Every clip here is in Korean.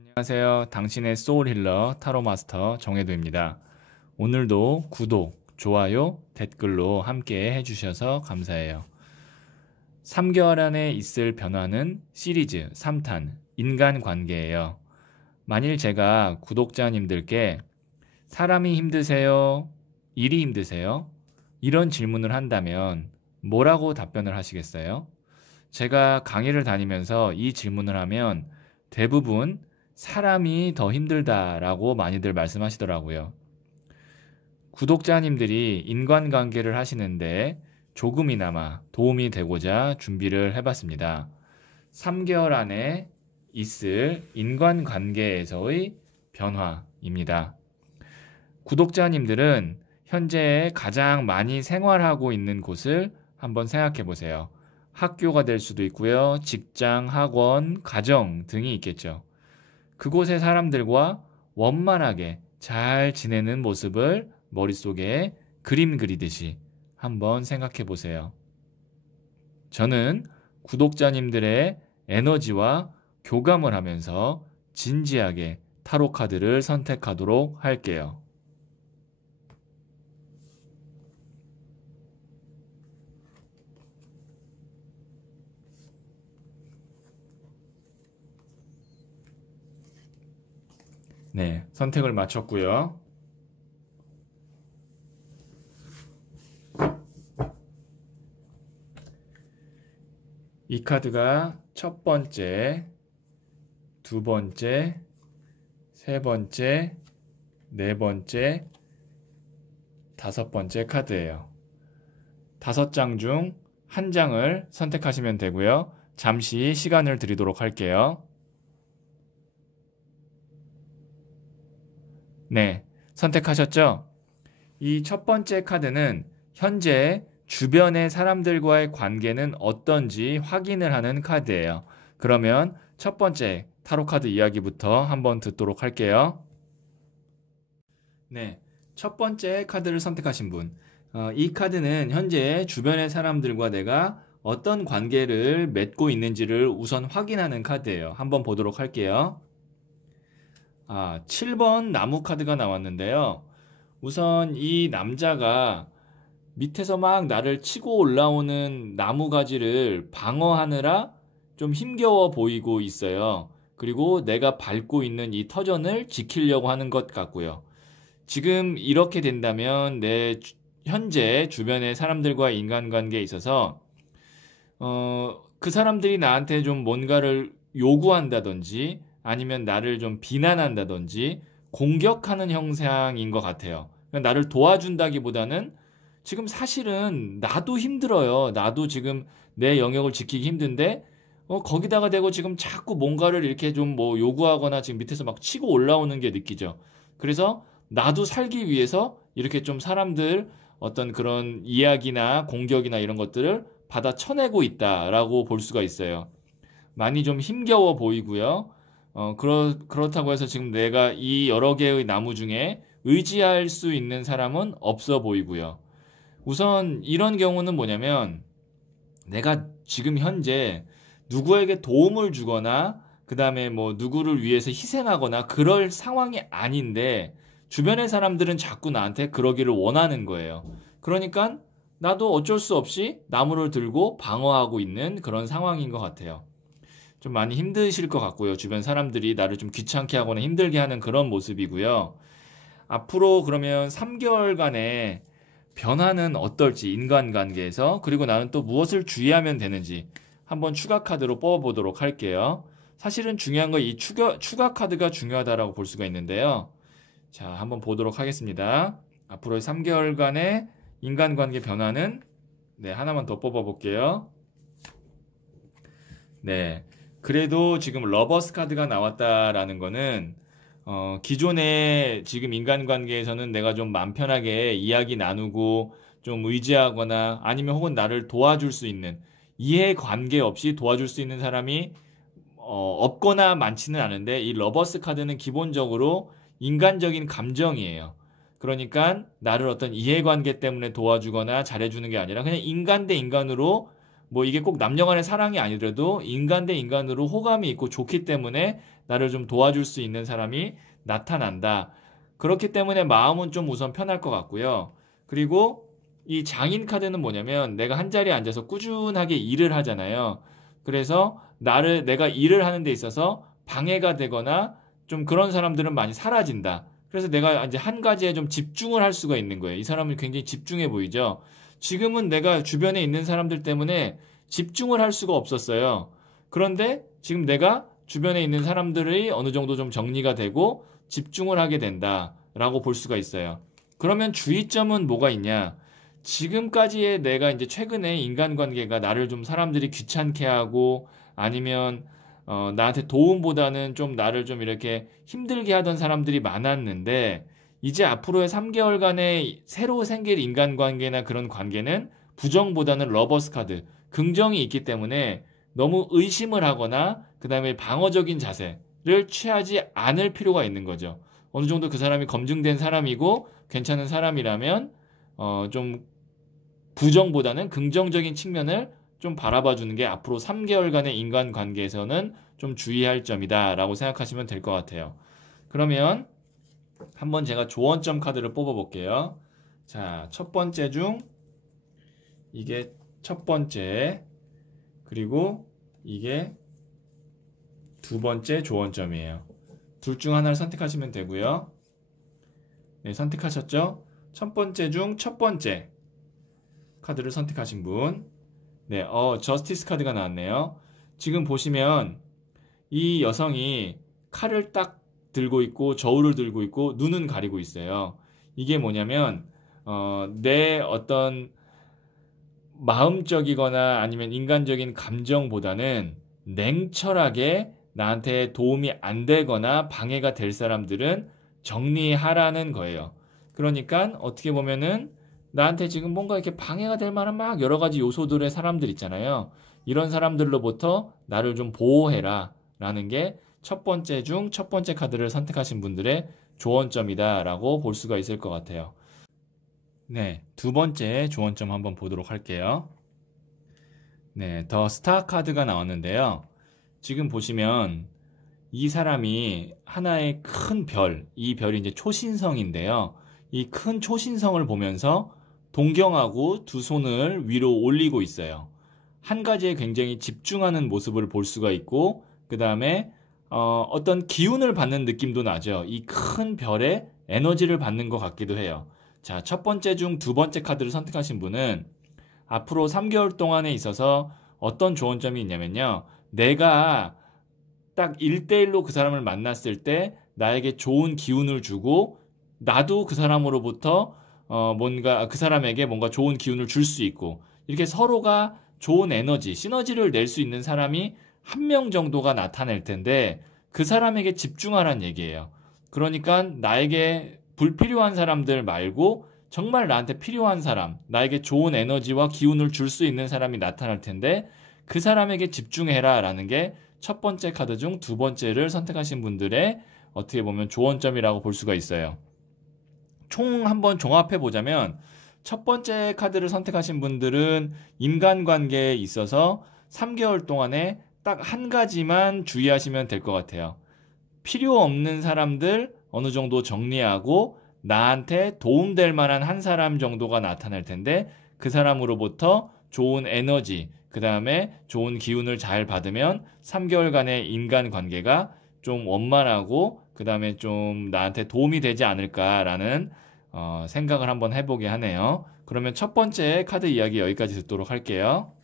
안녕하세요. 당신의 소울 힐러 타로 마스터 정혜도입니다. 오늘도 구독, 좋아요, 댓글로 함께 해주셔서 감사해요. 3개월 안에 있을 변화는 시리즈 3탄 인간관계예요. 만일 제가 구독자님들께 사람이 힘드세요? 일이 힘드세요? 이런 질문을 한다면 뭐라고 답변을 하시겠어요? 제가 강의를 다니면서 이 질문을 하면 대부분 사람이 더 힘들다라고 많이들 말씀하시더라고요. 구독자님들이 인간관계를 하시는데 조금이나마 도움이 되고자 준비를 해봤습니다. 3개월 안에 있을 인간관계에서의 변화입니다. 구독자님들은 현재 가장 많이 생활하고 있는 곳을 한번 생각해 보세요. 학교가 될 수도 있고요. 직장, 학원, 가정 등이 있겠죠. 그곳의 사람들과 원만하게 잘 지내는 모습을 머릿속에 그림 그리듯이 한번 생각해 보세요. 저는 구독자님들의 에너지와 교감을 하면서 진지하게 타로 카드를 선택하도록 할게요. 네, 선택을 마쳤고요. 이 카드가 첫 번째, 두 번째, 세 번째, 네 번째, 다섯 번째 카드예요. 5장 중 한 장을 선택하시면 되고요. 잠시 시간을 드리도록 할게요. 네, 선택하셨죠? 이 첫 번째 카드는 현재 주변의 사람들과의 관계는 어떤지 확인을 하는 카드예요. 그러면 첫 번째 타로 카드 이야기부터 한번 듣도록 할게요. 네, 첫 번째 카드를 선택하신 분. 이 카드는 현재 주변의 사람들과 내가 어떤 관계를 맺고 있는지를 우선 확인하는 카드예요. 한번 보도록 할게요. 7번 나무 카드가 나왔는데요. 우선 이 남자가 밑에서 막 나를 치고 올라오는 나무 가지를 방어하느라 좀 힘겨워 보이고 있어요. 그리고 내가 밟고 있는 이 터전을 지키려고 하는 것 같고요. 지금 이렇게 된다면 내 현재 주변의 사람들과의 인간관계에 있어서 그 사람들이 나한테 좀 뭔가를 요구한다든지 아니면 나를 좀 비난한다든지 공격하는 형상인 것 같아요. 나를 도와준다기보다는 지금 사실은 나도 힘들어요. 나도 지금 내 영역을 지키기 힘든데 거기다가 대고 지금 자꾸 뭔가를 이렇게 좀 뭐 요구하거나 지금 밑에서 막 치고 올라오는 게 느끼죠. 그래서 나도 살기 위해서 이렇게 좀 사람들 어떤 그런 이야기나 공격이나 이런 것들을 받아 쳐내고 있다라고 볼 수가 있어요. 많이 좀 힘겨워 보이고요. 그렇다고 해서 지금 내가 이 여러 개의 나무 중에 의지할 수 있는 사람은 없어 보이고요. 우선 이런 경우는 뭐냐면 내가 지금 현재 누구에게 도움을 주거나 그 다음에 뭐 누구를 위해서 희생하거나 그럴 상황이 아닌데 주변의 사람들은 자꾸 나한테 그러기를 원하는 거예요. 그러니까 나도 어쩔 수 없이 나무를 들고 방어하고 있는 그런 상황인 것 같아요. 좀 많이 힘드실 것 같고요. 주변 사람들이 나를 좀 귀찮게 하거나 힘들게 하는 그런 모습이고요. 앞으로 그러면 3개월간의 변화는 어떨지 인간관계에서 그리고 나는 또 무엇을 주의하면 되는지 한번 추가 카드로 뽑아보도록 할게요. 사실은 중요한 건 이 추가 카드가 중요하다라고 볼 수가 있는데요. 자, 한번 보도록 하겠습니다. 앞으로의 3개월간의 인간관계 변화는 네, 하나만 더 뽑아볼게요. 네, 그래도 지금 러버스 카드가 나왔다라는 거는 기존의 지금 인간관계에서는 내가 좀 마음 편하게 이야기 나누고 좀 의지하거나 아니면 혹은 나를 도와줄 수 있는 이해관계 없이 도와줄 수 있는 사람이 없거나 많지는 않은데 이 러버스 카드는 기본적으로 인간적인 감정이에요. 그러니까 나를 어떤 이해관계 때문에 도와주거나 잘해주는 게 아니라 그냥 인간 대 인간으로 뭐 이게 꼭 남녀 간의 사랑이 아니더라도 인간 대 인간으로 호감이 있고 좋기 때문에 나를 좀 도와줄 수 있는 사람이 나타난다. 그렇기 때문에 마음은 좀 우선 편할 것 같고요. 그리고 이 장인 카드는 뭐냐면 내가 한 자리에 앉아서 꾸준하게 일을 하잖아요. 그래서 내가 일을 하는 데 있어서 방해가 되거나 좀 그런 사람들은 많이 사라진다. 그래서 내가 이제 한 가지에 좀 집중을 할 수가 있는 거예요. 이 사람은 굉장히 집중해 보이죠. 지금은 내가 주변에 있는 사람들 때문에 집중을 할 수가 없었어요. 그런데 지금 내가 주변에 있는 사람들이 어느 정도 좀 정리가 되고 집중을 하게 된다라고 볼 수가 있어요. 그러면 주의점은 뭐가 있냐? 지금까지의 내가 이제 최근에 인간관계가 나를 좀 사람들이 귀찮게 하고 아니면 나한테 도움보다는 좀 나를 좀 이렇게 힘들게 하던 사람들이 많았는데 이제 앞으로의 3개월간의 새로 생길 인간관계나 그런 관계는 부정보다는 러버스 카드, 긍정이 있기 때문에 너무 의심을 하거나 그 다음에 방어적인 자세를 취하지 않을 필요가 있는 거죠. 어느 정도 그 사람이 검증된 사람이고 괜찮은 사람이라면 좀 부정보다는 긍정적인 측면을 좀 바라봐 주는 게 앞으로 3개월간의 인간관계에서는 좀 주의할 점이다라고 생각하시면 될 것 같아요. 그러면 한번 제가 조언점 카드를 뽑아 볼게요. 자, 첫 번째 중 이게 첫 번째, 그리고 이게 두 번째 조언점이에요. 둘 중 하나를 선택하시면 되고요. 네, 선택하셨죠? 첫 번째 중 첫 번째 카드를 선택하신 분. 네, 저스티스 카드가 나왔네요. 지금 보시면 이 여성이 칼을 딱 들고 있고 저울을 들고 있고 눈은 가리고 있어요. 이게 뭐냐면 내 어떤 마음적이거나 아니면 인간적인 감정보다는 냉철하게 나한테 도움이 안 되거나 방해가 될 사람들은 정리하라는 거예요. 그러니까 어떻게 보면은 나한테 지금 뭔가 이렇게 방해가 될 만한 막 여러 가지 요소들의 사람들 있잖아요. 이런 사람들로부터 나를 좀 보호해라 라는 게 첫 번째 중 첫 번째 카드를 선택하신 분들의 조언점이다라고 볼 수가 있을 것 같아요. 네, 두 번째 조언점 한번 보도록 할게요. 네, 더 스타 카드가 나왔는데요. 지금 보시면 이 사람이 하나의 큰 별, 이 별이 이제 초신성인데요. 이 큰 초신성을 보면서 동경하고 두 손을 위로 올리고 있어요. 한 가지에 굉장히 집중하는 모습을 볼 수가 있고, 그 다음에 어떤 기운을 받는 느낌도 나죠. 이 큰 별에 에너지를 받는 것 같기도 해요. 자, 첫 번째 중 두 번째 카드를 선택하신 분은 앞으로 3개월 동안에 있어서 어떤 조언점이 있냐면요. 내가 딱 1대1로 그 사람을 만났을 때 나에게 좋은 기운을 주고 나도 그 사람으로부터 뭔가 그 사람에게 뭔가 좋은 기운을 줄 수 있고 이렇게 서로가 좋은 에너지, 시너지를 낼 수 있는 사람이 한 명 정도가 나타날 텐데 그 사람에게 집중하라는 얘기예요. 그러니까 나에게 불필요한 사람들 말고 정말 나한테 필요한 사람, 나에게 좋은 에너지와 기운을 줄 수 있는 사람이 나타날 텐데 그 사람에게 집중해라 라는 게 첫 번째 카드 중 두 번째를 선택하신 분들의 어떻게 보면 조언점이라고 볼 수가 있어요. 총 한번 종합해 보자면 첫 번째 카드를 선택하신 분들은 인간관계에 있어서 3개월 동안에 딱 한 가지만 주의하시면 될 것 같아요. 필요 없는 사람들 어느 정도 정리하고 나한테 도움될 만한 한 사람 정도가 나타날 텐데 그 사람으로부터 좋은 에너지, 그 다음에 좋은 기운을 잘 받으면 3개월간의 인간관계가 좀 원만하고 그 다음에 좀 나한테 도움이 되지 않을까라는 생각을 한번 해보게 하네요. 그러면 첫 번째 카드 이야기 여기까지 듣도록 할게요.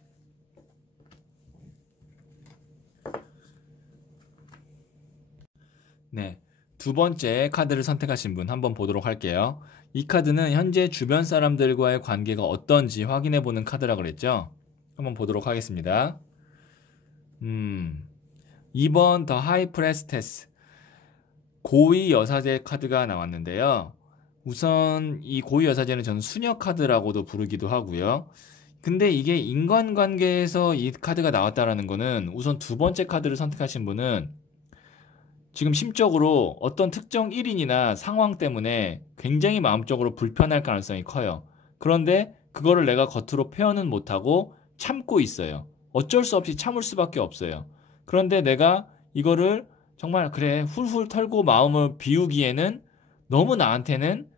네, 두 번째 카드를 선택하신 분 한번 보도록 할게요. 이 카드는 현재 주변 사람들과의 관계가 어떤지 확인해 보는 카드라 그랬죠? 한번 보도록 하겠습니다. 2번 더 하이 프레스테스 고위 여사제 카드가 나왔는데요. 우선 이 고위 여사제는 저는 수녀 카드라고도 부르기도 하고요. 근데 이게 인간관계에서 이 카드가 나왔다라는 거는 우선 두 번째 카드를 선택하신 분은 지금 심적으로 어떤 특정 1인이나 상황 때문에 굉장히 마음적으로 불편할 가능성이 커요. 그런데 그거를 내가 겉으로 표현은 못하고 참고 있어요. 어쩔 수 없이 참을 수밖에 없어요. 그런데 내가 이거를 정말 그래 훌훌 털고 마음을 비우기에는 너무 나한테는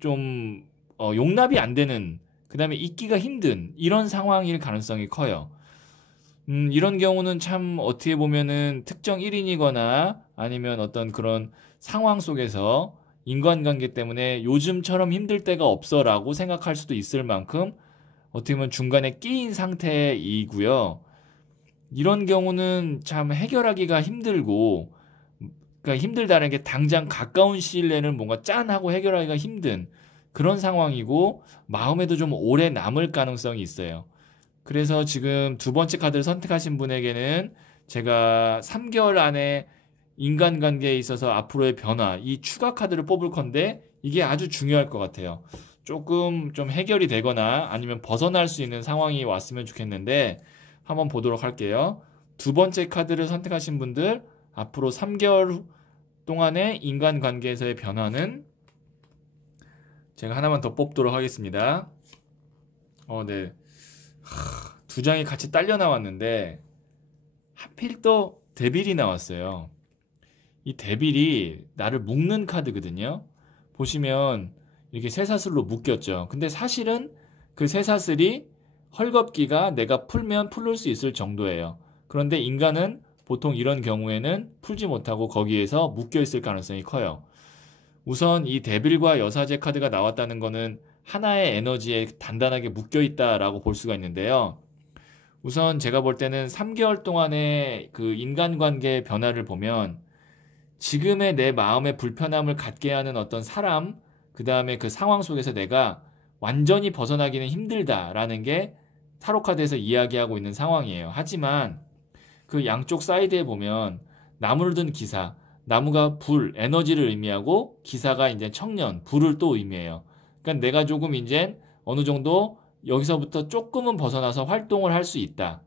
좀 용납이 안 되는, 그 다음에 잊기가 힘든 이런 상황일 가능성이 커요. 이런 경우는 참 어떻게 보면은 특정 1인이거나 아니면 어떤 그런 상황 속에서 인간관계 때문에 요즘처럼 힘들 때가 없어라고 생각할 수도 있을 만큼 어떻게 보면 중간에 끼인 상태이고요. 이런 경우는 참 해결하기가 힘들고, 그러니까 힘들다는 게 당장 가까운 시일 내는 뭔가 짠하고 해결하기가 힘든 그런 상황이고, 마음에도 좀 오래 남을 가능성이 있어요. 그래서 지금 두 번째 카드를 선택하신 분에게는 제가 3개월 안에 인간관계에 있어서 앞으로의 변화, 이 추가 카드를 뽑을 건데 이게 아주 중요할 것 같아요. 조금 좀 해결이 되거나 아니면 벗어날 수 있는 상황이 왔으면 좋겠는데 한번 보도록 할게요. 두 번째 카드를 선택하신 분들, 앞으로 3개월 동안의 인간관계에서의 변화는 제가 하나만 더 뽑도록 하겠습니다. 네. 두 장이 같이 딸려 나왔는데 하필 또 데빌이 나왔어요. 이 데빌이 나를 묶는 카드거든요. 보시면 이렇게 쇠사슬로 묶였죠. 근데 사실은 그 쇠사슬이 헐겁기가 내가 풀면 풀을 수 있을 정도예요. 그런데 인간은 보통 이런 경우에는 풀지 못하고 거기에서 묶여 있을 가능성이 커요. 우선 이 데빌과 여사제 카드가 나왔다는 거는 하나의 에너지에 단단하게 묶여 있다라고 볼 수가 있는데요. 우선 제가 볼 때는 3개월 동안의 그 인간관계의 변화를 보면 지금의 내 마음의 불편함을 갖게 하는 어떤 사람, 그 다음에 그 상황 속에서 내가 완전히 벗어나기는 힘들다라는 게 타로카드에서 이야기하고 있는 상황이에요. 하지만 그 양쪽 사이드에 보면 나무를 든 기사, 나무가 불, 에너지를 의미하고 기사가 이제 청년, 불을 또 의미해요. 그러니까 내가 조금 이제 어느 정도 여기서부터 조금은 벗어나서 활동을 할 수 있다.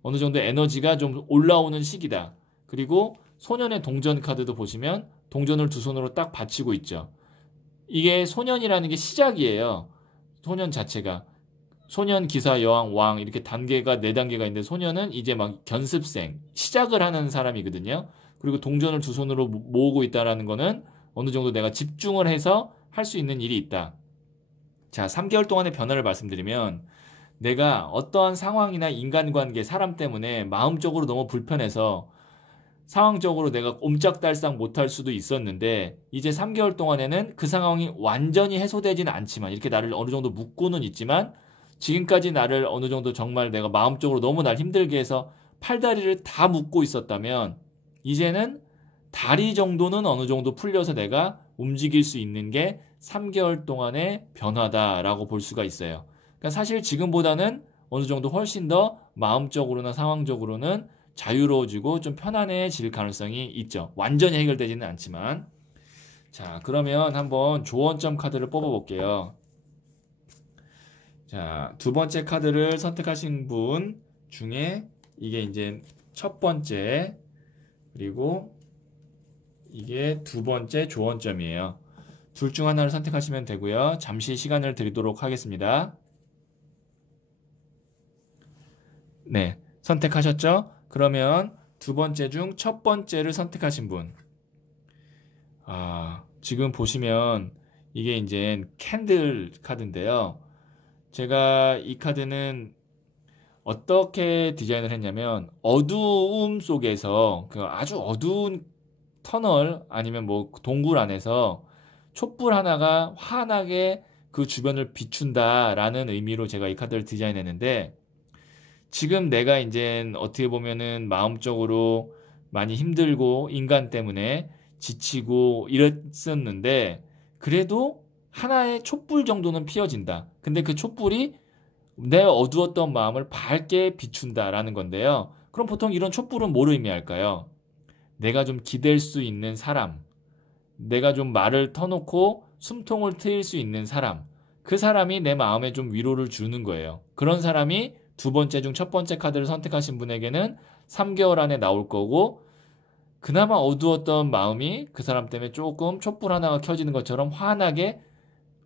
어느 정도 에너지가 좀 올라오는 시기다. 그리고 소년의 동전 카드도 보시면 동전을 두 손으로 딱 받치고 있죠. 이게 소년이라는 게 시작이에요. 소년 자체가. 소년, 기사, 여왕, 왕 이렇게 단계가 네 단계가 있는데 소년은 이제 막 견습생, 시작을 하는 사람이거든요. 그리고 동전을 두 손으로 모으고 있다라는 거는 어느 정도 내가 집중을 해서 할 수 있는 일이 있다. 자, 3개월 동안의 변화를 말씀드리면 내가 어떠한 상황이나 인간관계, 사람 때문에 마음적으로 너무 불편해서 상황적으로 내가 옴짝달싹 못할 수도 있었는데 이제 3개월 동안에는 그 상황이 완전히 해소되지는 않지만 이렇게 나를 어느 정도 묶고는 있지만 지금까지 나를 어느 정도 정말 내가 마음적으로 너무 날 힘들게 해서 팔다리를 다 묶고 있었다면 이제는 다리 정도는 어느 정도 풀려서 내가 움직일 수 있는 게 3개월 동안의 변화다라고 볼 수가 있어요. 그러니까 사실 지금보다는 어느 정도 훨씬 더 마음적으로나 상황적으로는 자유로워지고 좀 편안해질 가능성이 있죠. 완전히 해결되지는 않지만. 자, 그러면 한번 조언점 카드를 뽑아볼게요. 자, 두 번째 카드를 선택하신 분 중에 이게 이제 첫 번째, 그리고 이게 두 번째 조언점이에요. 둘 중 하나를 선택하시면 되고요. 잠시 시간을 드리도록 하겠습니다. 네, 선택하셨죠? 그러면 두 번째 중 첫 번째를 선택하신 분. 지금 보시면 이게 이제 캔들 카드인데요. 제가 이 카드는 어떻게 디자인을 했냐면 어두움 속에서 그 아주 어두운 터널 아니면 뭐 동굴 안에서 촛불 하나가 환하게 그 주변을 비춘다라는 의미로 제가 이 카드를 디자인했는데 지금 내가 이제 어떻게 보면은 마음적으로 많이 힘들고 인간 때문에 지치고 이랬었는데 그래도 하나의 촛불 정도는 피어진다. 근데 그 촛불이 내 어두웠던 마음을 밝게 비춘다라는 건데요. 그럼 보통 이런 촛불은 뭘 의미할까요? 내가 좀 기댈 수 있는 사람, 내가 좀 말을 터놓고 숨통을 트일 수 있는 사람, 그 사람이 내 마음에 좀 위로를 주는 거예요. 그런 사람이 두 번째 중 첫 번째 카드를 선택하신 분에게는 3개월 안에 나올 거고, 그나마 어두웠던 마음이 그 사람 때문에 조금 촛불 하나가 켜지는 것처럼 환하게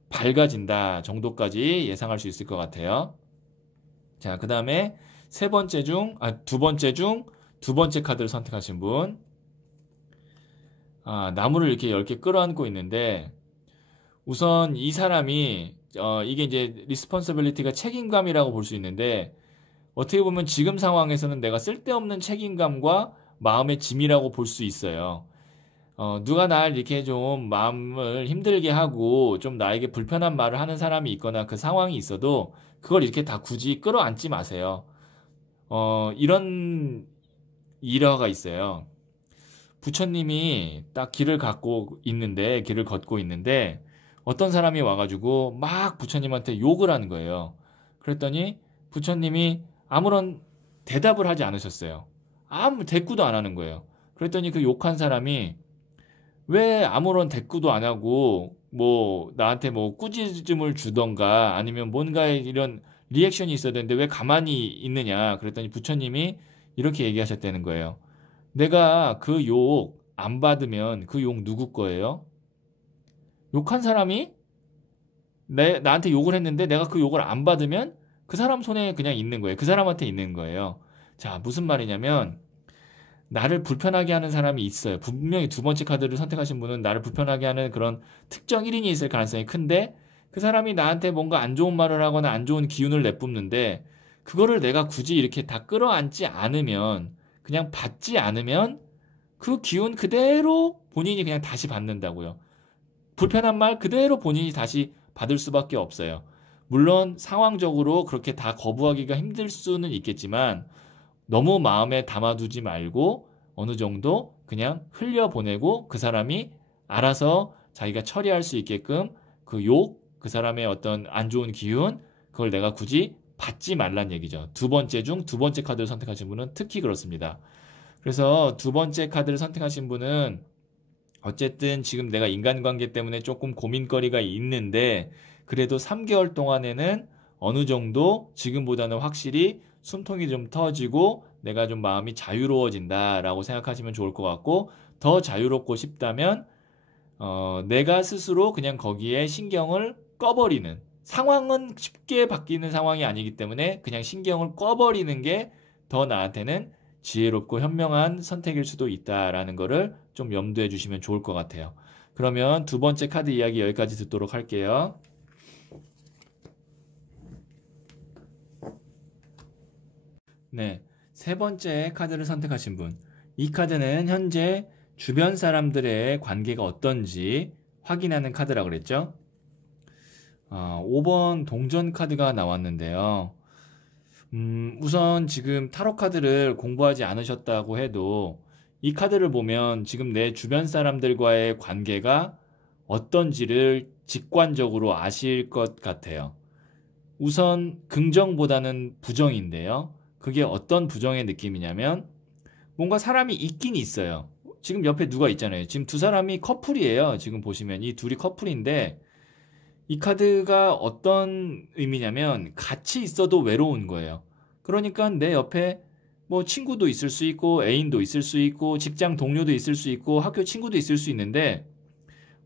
밝아진다 정도까지 예상할 수 있을 것 같아요. 자, 그 다음에 두 번째 중 두 번째 카드를 선택하신 분. 나무를 이렇게 10개 끌어안고 있는데, 우선 이 사람이, 이게 이제 리스폰서빌리티가 책임감이라고 볼 수 있는데, 어떻게 보면 지금 상황에서는 내가 쓸데없는 책임감과 마음의 짐이라고 볼 수 있어요. 누가 날 이렇게 좀 마음을 힘들게 하고 좀 나에게 불편한 말을 하는 사람이 있거나 그 상황이 있어도 그걸 이렇게 다 굳이 끌어안지 마세요. 이런 일화가 있어요. 부처님이 딱 길을 걷고 있는데 어떤 사람이 와가지고 막 부처님한테 욕을 하는 거예요. 그랬더니 부처님이 아무런 대답을 하지 않으셨어요. 아무 대꾸도 안 하는 거예요. 그랬더니 그 욕한 사람이 왜 아무런 대꾸도 안 하고 뭐 나한테 뭐 꾸짖음을 주던가 아니면 뭔가 이런 리액션이 있어야 되는데 왜 가만히 있느냐 그랬더니 부처님이 이렇게 얘기하셨다는 거예요. 내가 그 욕 안 받으면 그 욕 누구 거예요? 욕한 사람이 나한테 욕을 했는데 내가 그 욕을 안 받으면 그 사람 손에 그냥 있는 거예요. 그 사람한테 있는 거예요. 자, 무슨 말이냐면 나를 불편하게 하는 사람이 있어요. 분명히 두 번째 카드를 선택하신 분은 나를 불편하게 하는 그런 특정 1인이 있을 가능성이 큰데 그 사람이 나한테 뭔가 안 좋은 말을 하거나 안 좋은 기운을 내뿜는데 그거를 내가 굳이 이렇게 다 끌어안지 않으면 그냥 받지 않으면 그 기운 그대로 본인이 그냥 다시 받는다고요. 불편한 말 그대로 본인이 다시 받을 수밖에 없어요. 물론 상황적으로 그렇게 다 거부하기가 힘들 수는 있겠지만 너무 마음에 담아두지 말고 어느 정도 그냥 흘려보내고 그 사람이 알아서 자기가 처리할 수 있게끔 그 욕, 그 사람의 어떤 안 좋은 기운, 그걸 내가 굳이 받지 말란 얘기죠. 두 번째 중 두 번째 카드를 선택하신 분은 특히 그렇습니다. 그래서 두 번째 카드를 선택하신 분은 어쨌든 지금 내가 인간관계 때문에 조금 고민거리가 있는데 그래도 3개월 동안에는 어느 정도 지금보다는 확실히 숨통이 좀 터지고 내가 좀 마음이 자유로워진다라고 생각하시면 좋을 것 같고 더 자유롭고 싶다면 내가 스스로 그냥 거기에 신경을 꺼버리는 상황은 쉽게 바뀌는 상황이 아니기 때문에 그냥 신경을 꺼버리는 게 더 나한테는 지혜롭고 현명한 선택일 수도 있다라는 거를 좀 염두해 주시면 좋을 것 같아요. 그러면 두 번째 카드 이야기 여기까지 듣도록 할게요. 네, 세 번째 카드를 선택하신 분. 이 카드는 현재 주변 사람들의 관계가 어떤지 확인하는 카드라 그랬죠? 5번 동전 카드가 나왔는데요. 우선 지금 타로 카드를 공부하지 않으셨다고 해도 이 카드를 보면 지금 내 주변 사람들과의 관계가 어떤지를 직관적으로 아실 것 같아요. 우선 긍정보다는 부정인데요. 그게 어떤 부정의 느낌이냐면 뭔가 사람이 있긴 있어요. 지금 옆에 누가 있잖아요. 지금 두 사람이 커플이에요. 지금 보시면 이 둘이 커플인데 이 카드가 어떤 의미냐면 같이 있어도 외로운 거예요. 그러니까 내 옆에 뭐 친구도 있을 수 있고 애인도 있을 수 있고 직장 동료도 있을 수 있고 학교 친구도 있을 수 있는데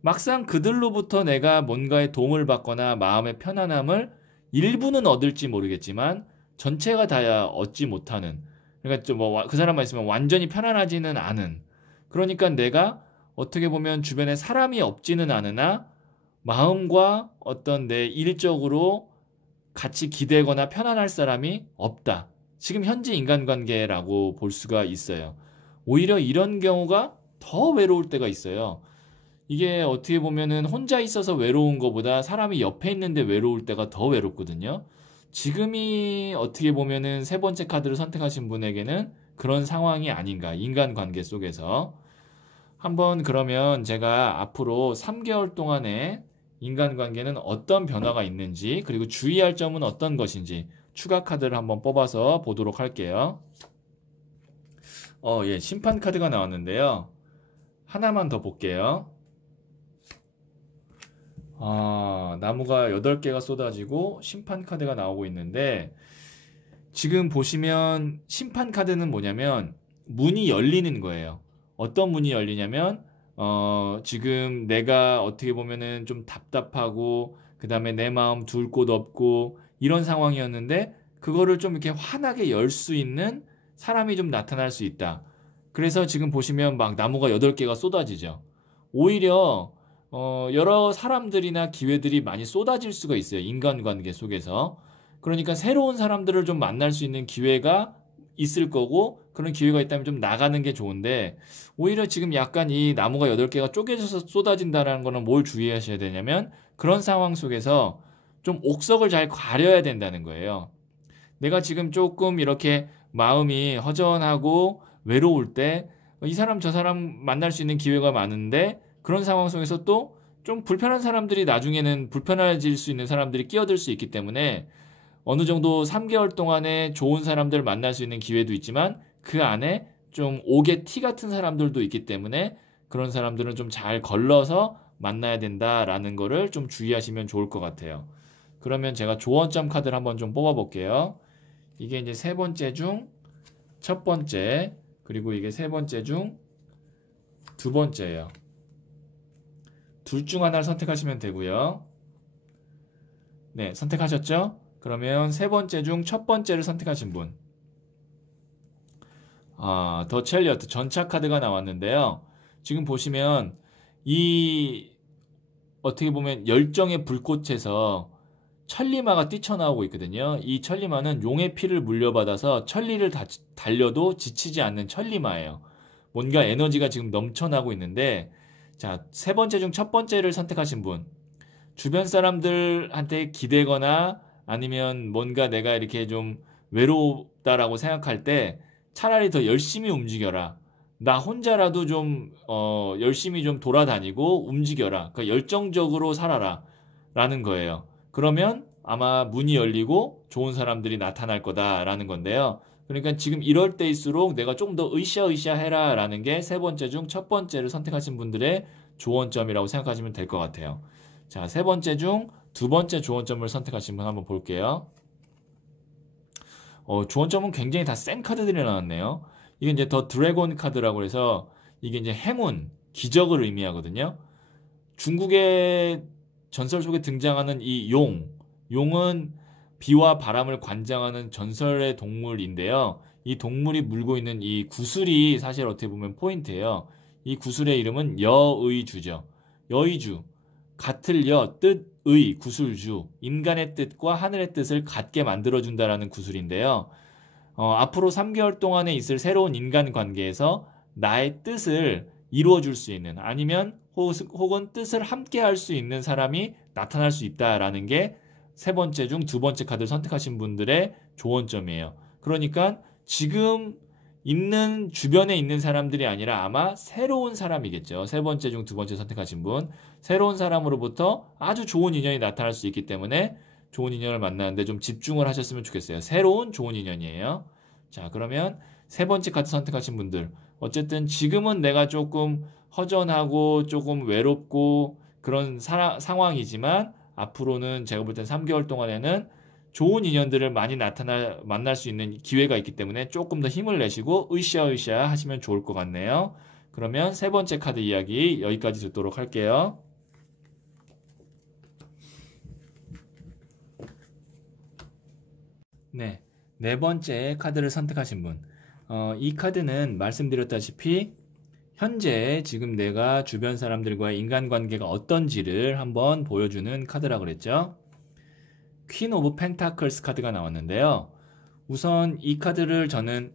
막상 그들로부터 내가 뭔가의 도움을 받거나 마음의 편안함을 일부는 얻을지 모르겠지만 전체가 다 얻지 못하는 그러니까 좀 뭐 그 사람만 있으면 완전히 편안하지는 않은 그러니까 내가 어떻게 보면 주변에 사람이 없지는 않으나 마음과 어떤 내 일적으로 같이 기대거나 편안할 사람이 없다. 지금 현재 인간관계라고 볼 수가 있어요. 오히려 이런 경우가 더 외로울 때가 있어요. 이게 어떻게 보면은 혼자 있어서 외로운 것보다 사람이 옆에 있는데 외로울 때가 더 외롭거든요. 지금이 어떻게 보면은 세 번째 카드를 선택하신 분에게는 그런 상황이 아닌가. 인간관계 속에서. 한번 그러면 제가 앞으로 3개월 동안에 인간관계는 어떤 변화가 있는지 그리고 주의할 점은 어떤 것인지 추가 카드를 한번 뽑아서 보도록 할게요. 예, 심판 카드가 나왔는데요. 하나만 더 볼게요. 나무가 8개가 쏟아지고 심판 카드가 나오고 있는데 지금 보시면 심판 카드는 뭐냐면 문이 열리는 거예요. 어떤 문이 열리냐면 지금 내가 어떻게 보면은 좀 답답하고 그다음에 내 마음 둘 곳 없고 이런 상황이었는데 그거를 좀 이렇게 환하게 열 수 있는 사람이 좀 나타날 수 있다. 그래서 지금 보시면 막 나무가 8개가 쏟아지죠. 오히려 여러 사람들이나 기회들이 많이 쏟아질 수가 있어요. 인간관계 속에서. 그러니까 새로운 사람들을 좀 만날 수 있는 기회가 있을 거고 그런 기회가 있다면 좀 나가는 게 좋은데 오히려 지금 약간 이 나무가 8개가 쪼개져서 쏟아진다는 거는 뭘 주의하셔야 되냐면 그런 상황 속에서 좀 옥석을 잘 가려야 된다는 거예요. 내가 지금 조금 이렇게 마음이 허전하고 외로울 때 이 사람 저 사람 만날 수 있는 기회가 많은데 그런 상황 속에서 또 좀 불편한 사람들이 나중에는 불편해질 수 있는 사람들이 끼어들 수 있기 때문에 어느 정도 3개월 동안에 좋은 사람들 만날 수 있는 기회도 있지만 그 안에 좀 옥의 티 같은 사람들도 있기 때문에 그런 사람들은 좀 잘 걸러서 만나야 된다라는 거를 좀 주의하시면 좋을 것 같아요. 그러면 제가 조언점 카드를 한번 좀 뽑아 볼게요. 이게 이제 세 번째 중 첫 번째, 그리고 이게 세 번째 중 두 번째예요. 둘 중 하나를 선택하시면 되고요. 네, 선택하셨죠? 그러면 세 번째 중 첫 번째를 선택하신 분. 더 첼리어트 전차 카드가 나왔는데요. 지금 보시면 이 어떻게 보면 열정의 불꽃에서 천리마가 뛰쳐나오고 있거든요. 이 천리마는 용의 피를 물려받아서 천리를 달려도 지치지 않는 천리마예요. 뭔가 에너지가 지금 넘쳐나고 있는데, 자, 세 번째 중 첫 번째를 선택하신 분. 주변 사람들한테 기대거나 아니면 뭔가 내가 이렇게 좀 외롭다라고 생각할 때 차라리 더 열심히 움직여라. 나 혼자라도 좀, 열심히 좀 돌아다니고 움직여라. 그러니까 열정적으로 살아라. 라는 거예요. 그러면 아마 문이 열리고 좋은 사람들이 나타날 거다라는 건데요. 그러니까 지금 이럴 때일수록 내가 좀 더 으쌰으쌰 해라 라는 게 세 번째 중 첫 번째를 선택하신 분들의 조언점이라고 생각하시면 될 것 같아요. 자, 세 번째 중 두 번째 조언점을 선택하신 분 한번 볼게요. 조언점은 굉장히 다 센 카드들이 나왔네요. 이게 이제 더 드래곤 카드라고 해서 이게 이제 행운, 기적을 의미하거든요. 중국의 전설 속에 등장하는 이 용은 비와 바람을 관장하는 전설의 동물인데요. 이 동물이 물고 있는 이 구슬이 사실 어떻게 보면 포인트예요. 이 구슬의 이름은 여의주죠. 여의주, 같을 여, 뜻의, 구슬주, 인간의 뜻과 하늘의 뜻을 같게 만들어준다라는 구슬인데요. 앞으로 3개월 동안에 있을 새로운 인간 관계에서 나의 뜻을 이루어줄 수 있는 아니면 혹은 뜻을 함께 할 수 있는 사람이 나타날 수 있다라는 게 세 번째 중 두 번째 카드를 선택하신 분들의 조언점이에요. 그러니까 지금 있는 주변에 있는 사람들이 아니라 아마 새로운 사람이겠죠. 세 번째 중 두 번째 선택하신 분. 새로운 사람으로부터 아주 좋은 인연이 나타날 수 있기 때문에 좋은 인연을 만나는데 좀 집중을 하셨으면 좋겠어요. 새로운 좋은 인연이에요. 자, 그러면 세 번째 카드 선택하신 분들. 어쨌든 지금은 내가 조금 허전하고 조금 외롭고 그런 상황이지만 앞으로는 제가 볼 땐 3개월 동안에는 좋은 인연들을 많이 만날 수 있는 기회가 있기 때문에 조금 더 힘을 내시고 으쌰으쌰 하시면 좋을 것 같네요. 그러면 세 번째 카드 이야기 여기까지 듣도록 할게요. 네, 네 번째 카드를 선택하신 분. 이 카드는 말씀드렸다시피 현재 지금 내가 주변 사람들과의 인간관계가 어떤지를 한번 보여주는 카드라고 그랬죠. 퀸 오브 펜타클스 카드가 나왔는데요. 우선 이 카드를 저는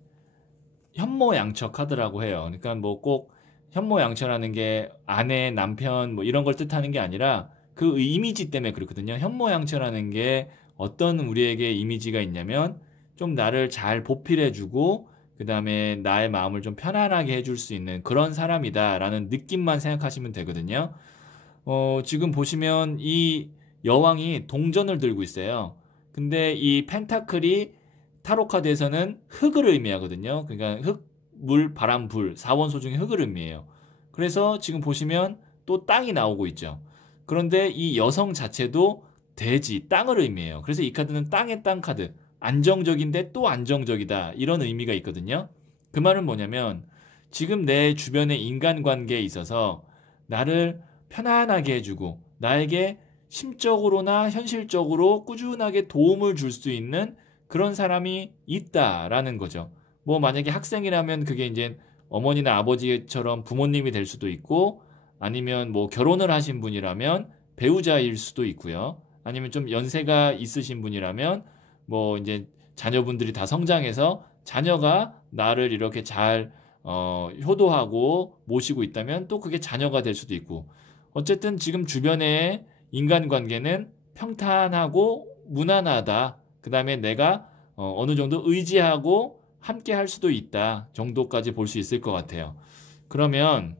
현모양처 카드라고 해요. 그러니까 뭐 꼭 현모양처라는 게 아내, 남편 뭐 이런 걸 뜻하는 게 아니라 그 이미지 때문에 그렇거든요. 현모양처라는 게 어떤 우리에게 이미지가 있냐면 좀 나를 잘 보필해주고 그 다음에 나의 마음을 좀 편안하게 해줄 수 있는 그런 사람이다라는 느낌만 생각하시면 되거든요. 지금 보시면 이 여왕이 동전을 들고 있어요. 근데 이 펜타클이 타로 카드에서는 흙을 의미하거든요. 그러니까 흙, 물, 바람, 불, 4원소 중에 흙을 의미해요. 그래서 지금 보시면 또 땅이 나오고 있죠. 그런데 이 여성 자체도 대지, 땅을 의미해요. 그래서 이 카드는 땅의 땅 카드. 안정적인데 또 안정적이다. 이런 의미가 있거든요. 그 말은 뭐냐면 지금 내 주변의 인간관계에 있어서 나를 편안하게 해주고 나에게 심적으로나 현실적으로 꾸준하게 도움을 줄 수 있는 그런 사람이 있다라는 거죠. 뭐 만약에 학생이라면 그게 이제 어머니나 아버지처럼 부모님이 될 수도 있고 아니면 뭐 결혼을 하신 분이라면 배우자일 수도 있고요. 아니면 좀 연세가 있으신 분이라면 뭐 이제 자녀분들이 다 성장해서 자녀가 나를 이렇게 잘 효도하고 모시고 있다면 또 그게 자녀가 될 수도 있고 어쨌든 지금 주변의 인간관계는 평탄하고 무난하다. 그 다음에 내가 어느 정도 의지하고 함께 할 수도 있다 정도까지 볼 수 있을 것 같아요. 그러면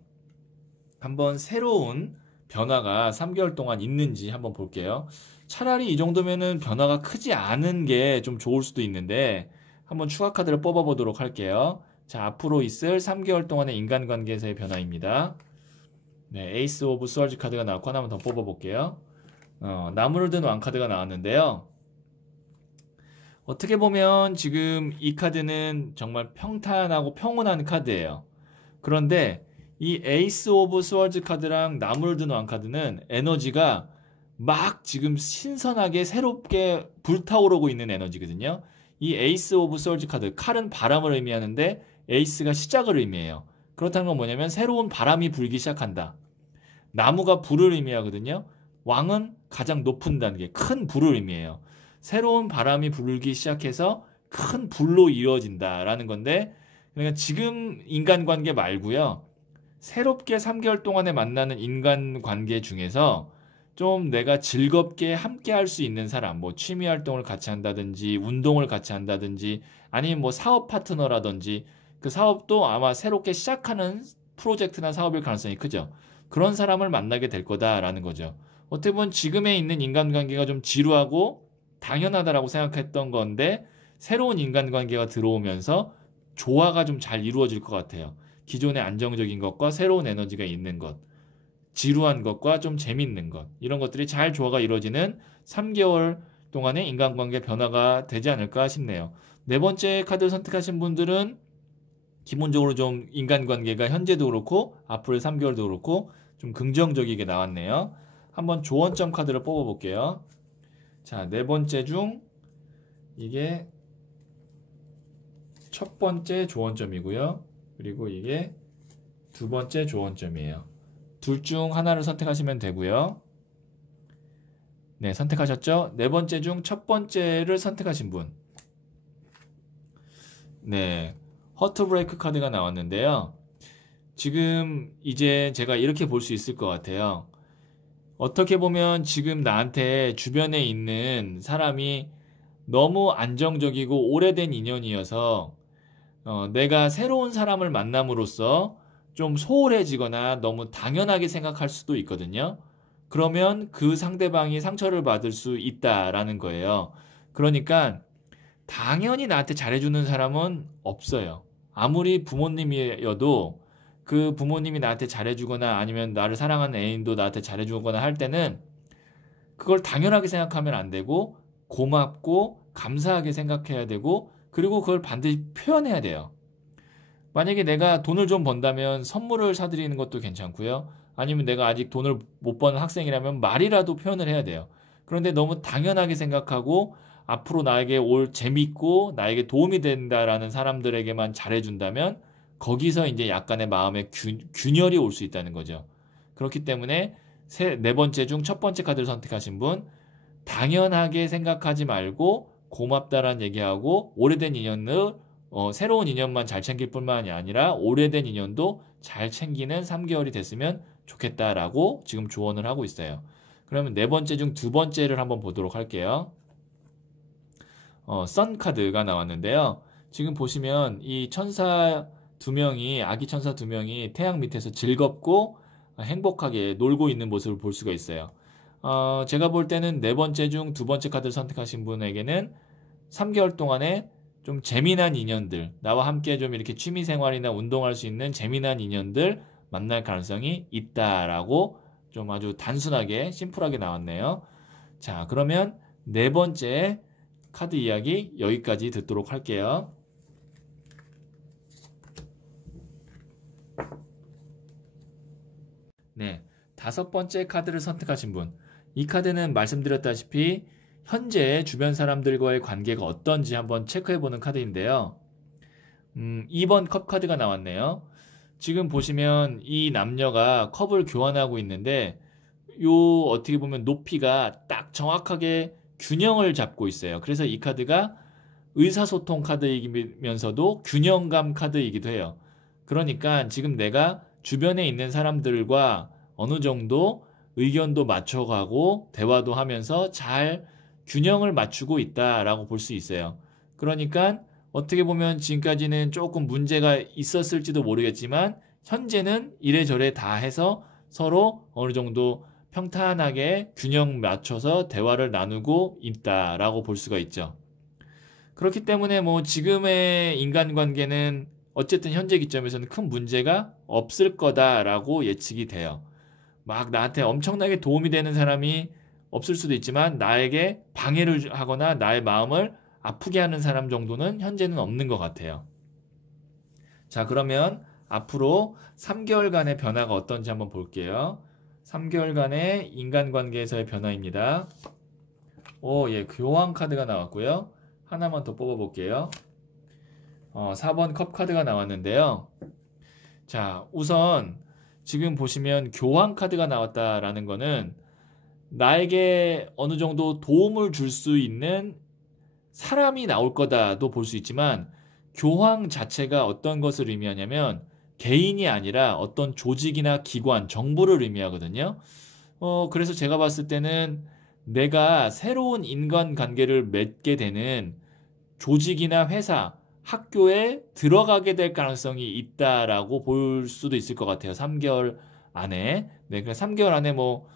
한번 새로운 변화가 3개월 동안 있는지 한번 볼게요. 차라리 이 정도면은 변화가 크지 않은 게 좀 좋을 수도 있는데 한번 추가 카드를 뽑아 보도록 할게요. 자, 앞으로 있을 3개월 동안의 인간관계에서의 변화입니다. 네, 에이스 오브 스월즈 카드가 나왔고 하나만 더 뽑아 볼게요. 나무를 든 왕 카드가 나왔는데요. 어떻게 보면 지금 이 카드는 정말 평탄하고 평온한 카드예요. 그런데 이 에이스 오브 스월즈 카드랑 나무를 든 왕 카드는 에너지가 막 지금 신선하게 새롭게 불타오르고 있는 에너지거든요. 이 에이스 오브 스월즈 카드, 칼은 바람을 의미하는데 에이스가 시작을 의미해요. 그렇다는 건 뭐냐면 새로운 바람이 불기 시작한다. 나무가 불을 의미하거든요. 왕은 가장 높은 단계, 큰 불을 의미해요. 새로운 바람이 불기 시작해서 큰 불로 이루어진다라는 건데, 그러니까 지금 인간관계 말고요. 새롭게 3개월 동안에 만나는 인간관계 중에서 좀 내가 즐겁게 함께 할 수 있는 사람, 뭐 취미 활동을 같이 한다든지, 운동을 같이 한다든지, 아니면 뭐 사업 파트너라든지, 그 사업도 아마 새롭게 시작하는 프로젝트나 사업일 가능성이 크죠. 그런 사람을 만나게 될 거다라는 거죠. 어떻게 보면 지금에 있는 인간관계가 좀 지루하고 당연하다라고 생각했던 건데 새로운 인간관계가 들어오면서 조화가 좀 잘 이루어질 것 같아요. 기존의 안정적인 것과 새로운 에너지가 있는 것, 지루한 것과 좀 재밌는 것, 이런 것들이 잘 조화가 이루어지는 3개월 동안의 인간관계 변화가 되지 않을까 싶네요. 네 번째 카드 선택하신 분들은 기본적으로 좀 인간관계가 현재도 그렇고 앞으로의 3개월도 그렇고 좀 긍정적이게 나왔네요. 한번 조언점 카드를 뽑아볼게요. 자, 네 번째 중 이게 첫 번째 조언점이고요. 그리고 이게 두 번째 조언점이에요. 둘 중 하나를 선택하시면 되고요. 네, 선택하셨죠? 네 번째 중 첫 번째를 선택하신 분. 네, 허트 브레이크 카드가 나왔는데요. 지금 이제 제가 이렇게 볼 수 있을 것 같아요. 어떻게 보면 지금 나한테 주변에 있는 사람이 너무 안정적이고 오래된 인연이어서 내가 새로운 사람을 만남으로써 좀 소홀해지거나 너무 당연하게 생각할 수도 있거든요. 그러면 그 상대방이 상처를 받을 수 있다라는 거예요. 그러니까 당연히 나한테 잘해주는 사람은 없어요. 아무리 부모님이어도 그 부모님이 나한테 잘해주거나 아니면 나를 사랑하는 애인도 나한테 잘해주거나 할 때는 그걸 당연하게 생각하면 안 되고 고맙고 감사하게 생각해야 되고 그리고 그걸 반드시 표현해야 돼요. 만약에 내가 돈을 좀 번다면 선물을 사드리는 것도 괜찮고요. 아니면 내가 아직 돈을 못 버는 학생이라면 말이라도 표현을 해야 돼요. 그런데 너무 당연하게 생각하고 앞으로 나에게 올 재밌고 나에게 도움이 된다라는 사람들에게만 잘해준다면 거기서 이제 약간의 마음의 균열이 올 수 있다는 거죠. 그렇기 때문에 네 번째 중 첫 번째 카드를 선택하신 분 당연하게 생각하지 말고 고맙다라는 얘기하고 오래된 인연을 새로운 인연만 잘 챙길 뿐만이 아니라 오래된 인연도 잘 챙기는 3개월이 됐으면 좋겠다라고 지금 조언을 하고 있어요. 그러면 네 번째 중 두 번째를 한번 보도록 할게요. 선 카드가 나왔는데요. 지금 보시면 이 천사 두 명이 아기 천사 두 명이 태양 밑에서 즐겁고 행복하게 놀고 있는 모습을 볼 수가 있어요. 제가 볼 때는 네 번째 중 두 번째 카드를 선택하신 분에게는 3개월 동안에 좀 재미난 인연들, 나와 함께 좀 이렇게 취미 생활이나 운동할 수 있는 재미난 인연들 만날 가능성이 있다라고 좀 아주 단순하게 심플하게 나왔네요. 자, 그러면 네 번째 카드 이야기 여기까지 듣도록 할게요. 네, 다섯 번째 카드를 선택하신 분. 이 카드는 말씀드렸다시피 현재 주변 사람들과의 관계가 어떤지 한번 체크해보는 카드인데요. 2번 컵 카드가 나왔네요. 지금 보시면 이 남녀가 컵을 교환하고 있는데 요 어떻게 보면 높이가 딱 정확하게 균형을 잡고 있어요. 그래서 이 카드가 의사소통 카드이면서도 균형감 카드이기도 해요. 그러니까 지금 내가 주변에 있는 사람들과 어느 정도 의견도 맞춰가고 대화도 하면서 잘 균형을 맞추고 있다라고 볼 수 있어요. 그러니까 어떻게 보면 지금까지는 조금 문제가 있었을지도 모르겠지만 현재는 이래저래 다 해서 서로 어느 정도 평탄하게 균형 맞춰서 대화를 나누고 있다라고 볼 수가 있죠. 그렇기 때문에 뭐 지금의 인간관계는 어쨌든 현재 기점에서는 큰 문제가 없을 거다라고 예측이 돼요. 막 나한테 엄청나게 도움이 되는 사람이 없을 수도 있지만 나에게 방해를 하거나 나의 마음을 아프게 하는 사람 정도는 현재는 없는 것 같아요. 자, 그러면 앞으로 3개월간의 변화가 어떤지 한번 볼게요. 3개월간의 인간관계에서의 변화입니다. 예, 교황 카드가 나왔고요. 하나만 더 뽑아볼게요. 4번 컵 카드가 나왔는데요. 자, 우선 지금 보시면 교황 카드가 나왔다라는 거는 나에게 어느 정도 도움을 줄 수 있는 사람이 나올 거다도 볼 수 있지만 교황 자체가 어떤 것을 의미하냐면 개인이 아니라 어떤 조직이나 기관, 정부를 의미하거든요. 그래서 제가 봤을 때는 내가 새로운 인간관계를 맺게 되는 조직이나 회사, 학교에 들어가게 될 가능성이 있다라고 볼 수도 있을 것 같아요. 3개월 안에. 네, 그러니까 3개월 안에 뭐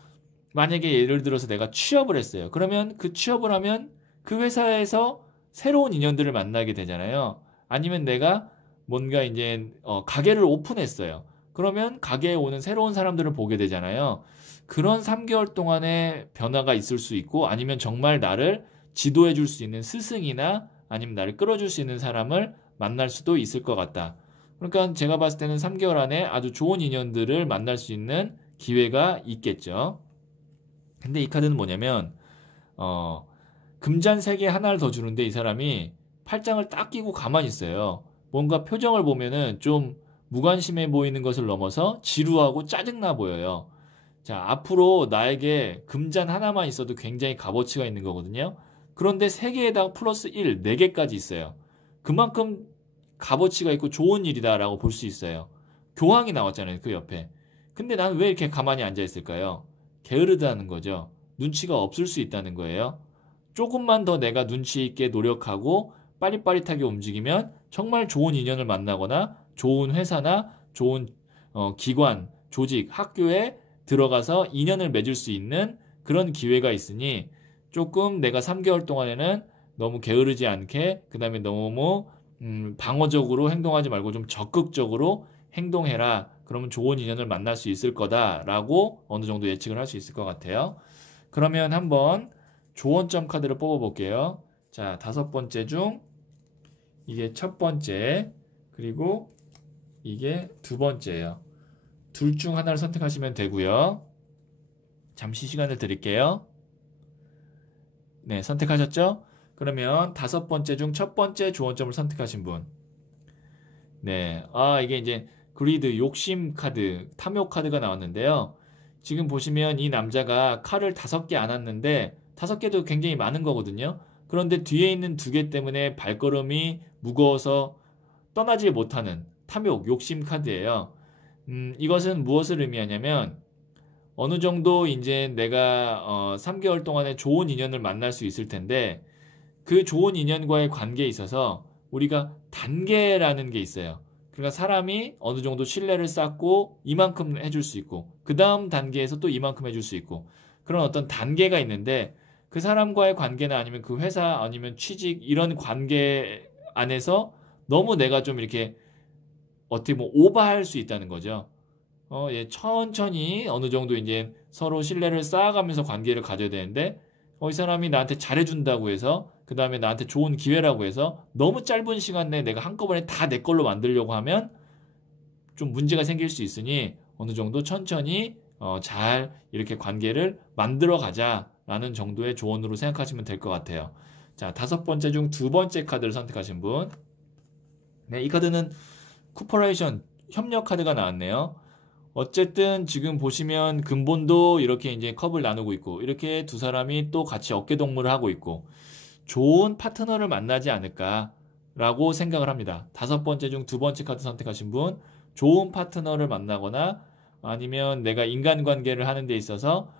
만약에 예를 들어서 내가 취업을 했어요. 그러면 그 취업을 하면 그 회사에서 새로운 인연들을 만나게 되잖아요. 아니면 내가 뭔가 이제 가게를 오픈했어요. 그러면 가게에 오는 새로운 사람들을 보게 되잖아요. 그런 3개월 동안의 변화가 있을 수 있고 아니면 정말 나를 지도해 줄 수 있는 스승이나 아니면 나를 끌어줄 수 있는 사람을 만날 수도 있을 것 같다. 그러니까 제가 봤을 때는 3개월 안에 아주 좋은 인연들을 만날 수 있는 기회가 있겠죠. 근데 이 카드는 뭐냐면 금잔 3개 하나를 더 주는데 이 사람이 팔짱을 딱 끼고 가만히 있어요. 뭔가 표정을 보면은 좀 무관심해 보이는 것을 넘어서 지루하고 짜증나 보여요. 자, 앞으로 나에게 금잔 하나만 있어도 굉장히 값어치가 있는 거거든요. 그런데 3개에다가 플러스 1, 4개까지 있어요. 그만큼 값어치가 있고 좋은 일이다라고 볼 수 있어요. 교황이 나왔잖아요, 그 옆에. 근데 나는 왜 이렇게 가만히 앉아 있을까요? 게으르다는 거죠. 눈치가 없을 수 있다는 거예요. 조금만 더 내가 눈치 있게 노력하고 빠릿빠릿하게 움직이면 정말 좋은 인연을 만나거나 좋은 회사나 좋은 기관, 조직, 학교에 들어가서 인연을 맺을 수 있는 그런 기회가 있으니 조금 내가 3개월 동안에는 너무 게으르지 않게 그 다음에 너무 방어적으로 행동하지 말고 좀 적극적으로 행동해라. 그러면 좋은 인연을 만날 수 있을 거다라고 어느 정도 예측을 할 수 있을 것 같아요. 그러면 한번 조언점 카드를 뽑아볼게요. 자, 5번째 중 이게 첫 번째 그리고 이게 2번째예요. 둘 중 하나를 선택하시면 되고요. 잠시 시간을 드릴게요. 네, 선택하셨죠? 그러면 5번째 중 첫 번째 조언점을 선택하신 분. 네, 이게 이제 그리드 욕심 카드, 탐욕 카드가 나왔는데요. 지금 보시면 이 남자가 칼을 5개 안 왔는데 5개도 굉장히 많은 거거든요. 그런데 뒤에 있는 2개 때문에 발걸음이 무거워서 떠나질 못하는 탐욕, 욕심 카드예요. 이것은 무엇을 의미하냐면 어느 정도 이제 내가 3개월 동안에 좋은 인연을 만날 수 있을 텐데 그 좋은 인연과의 관계에 있어서 우리가 단계라는 게 있어요. 그러니까 사람이 어느 정도 신뢰를 쌓고 이만큼 해줄 수 있고 그 다음 단계에서 또 이만큼 해줄 수 있고 그런 어떤 단계가 있는데 그 사람과의 관계나 아니면 그 회사 아니면 취직 이런 관계 안에서 너무 내가 좀 이렇게 어떻게 보면 오버할 수 있다는 거죠. 예, 천천히 어느 정도 이제 서로 신뢰를 쌓아가면서 관계를 가져야 되는데 이 사람이 나한테 잘해준다고 해서 그 다음에 나한테 좋은 기회라고 해서 너무 짧은 시간 내에 내가 한꺼번에 다 내 걸로 만들려고 하면 좀 문제가 생길 수 있으니 어느 정도 천천히 잘 이렇게 관계를 만들어 가자 라는 정도의 조언으로 생각하시면 될 것 같아요. 자, 5번째 중 2번째 카드를 선택하신 분. 네, 이 카드는 쿠퍼레이션 협력 카드가 나왔네요. 어쨌든 지금 보시면 근본도 이렇게 이제 컵을 나누고 있고 이렇게 두 사람이 또 같이 어깨 동무를 하고 있고 좋은 파트너를 만나지 않을까라고 생각을 합니다. 5번째 중 2번째 카드 선택하신 분, 좋은 파트너를 만나거나 아니면 내가 인간관계를 하는 데 있어서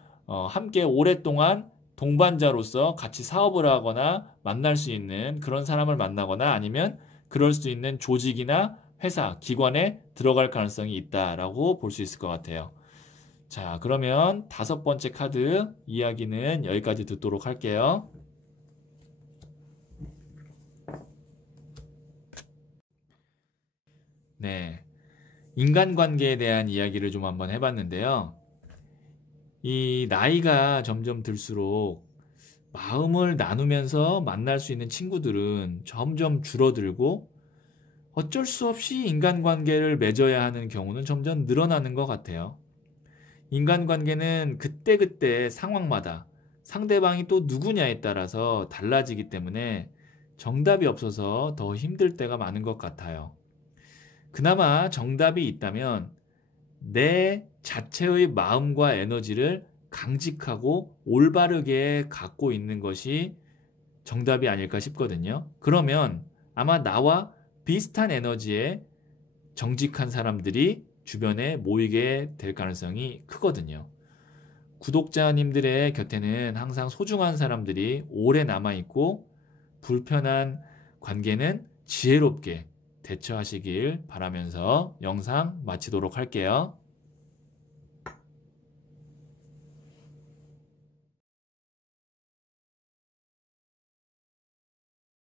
함께 오랫동안 동반자로서 같이 사업을 하거나 만날 수 있는 그런 사람을 만나거나 아니면 그럴 수 있는 조직이나 회사, 기관에 들어갈 가능성이 있다라고 볼 수 있을 것 같아요. 자, 그러면 5번째 카드 이야기는 여기까지 듣도록 할게요. 네. 인간관계에 대한 이야기를 좀 한번 해봤는데요. 이 나이가 점점 들수록 마음을 나누면서 만날 수 있는 친구들은 점점 줄어들고 어쩔 수 없이 인간관계를 맺어야 하는 경우는 점점 늘어나는 것 같아요. 인간관계는 그때그때 상황마다 상대방이 또 누구냐에 따라서 달라지기 때문에 정답이 없어서 더 힘들 때가 많은 것 같아요. 그나마 정답이 있다면 내 자체의 마음과 에너지를 강직하고 올바르게 갖고 있는 것이 정답이 아닐까 싶거든요. 그러면 아마 나와 비슷한 에너지의 정직한 사람들이 주변에 모이게 될 가능성이 크거든요. 구독자님들의 곁에는 항상 소중한 사람들이 오래 남아있고 불편한 관계는 지혜롭게 대처하시길 바라면서 영상 마치도록 할게요.